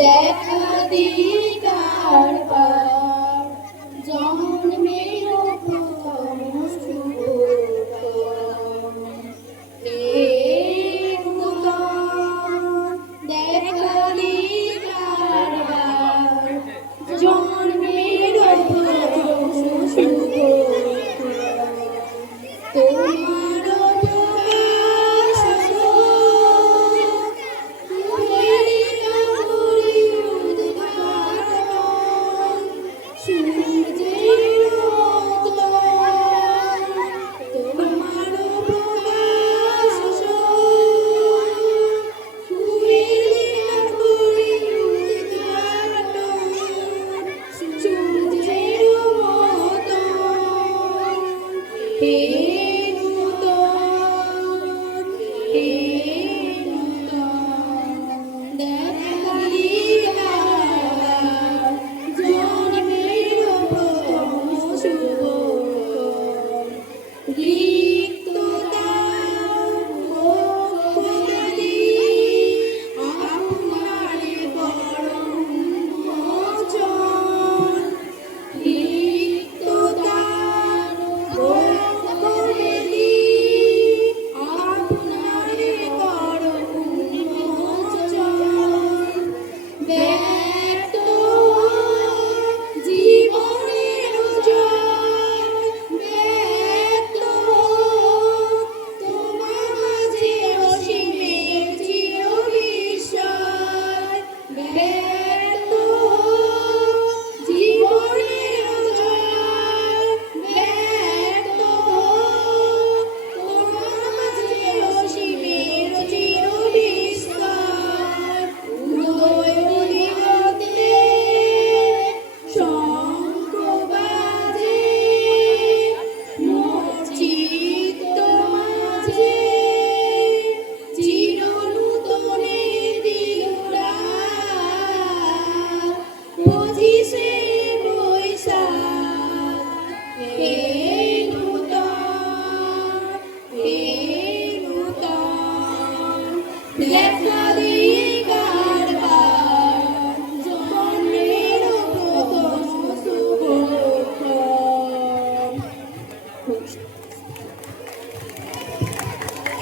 দেখা দিদার পার জন্মের প্রথম শুভক্ষণ হে নূতন দেখা দিদার পার জন্মের প্রথম শুভক্ষণ তোমার প্রকাশ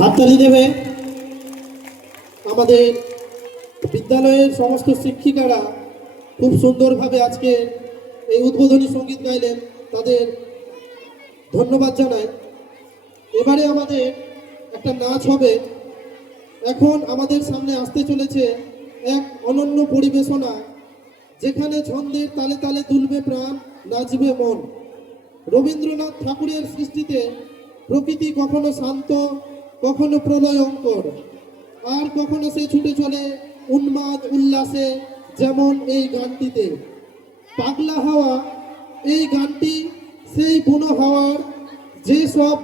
হাততালি দেবে আমাদের বিদ্যালয়ের সমস্ত শিক্ষিকারা খুব সুন্দরভাবে আজকে এই উদ্বোধনী সঙ্গীত গাইলেন, তাদের ধন্যবাদ জানাই। এবারে আমাদের একটা নাচ হবে। এখন আমাদের সামনে আসতে চলেছে এক অনন্য পরিবেশনা, যেখানে ছন্দের তালে তালে দুলবে প্রাণ, নাচবে মন। রবীন্দ্রনাথ ঠাকুরের সৃষ্টিতে প্রকৃতি কখনো শান্ত, কখনো প্রলয়ঙ্কর, আর কখনো সে ছুটে চলে উন্মাদ উল্লাসে, যেমন এই গানটিতে। পাগলা হাওয়া এই গানটি সেই বুনো হাওয়ার যে সব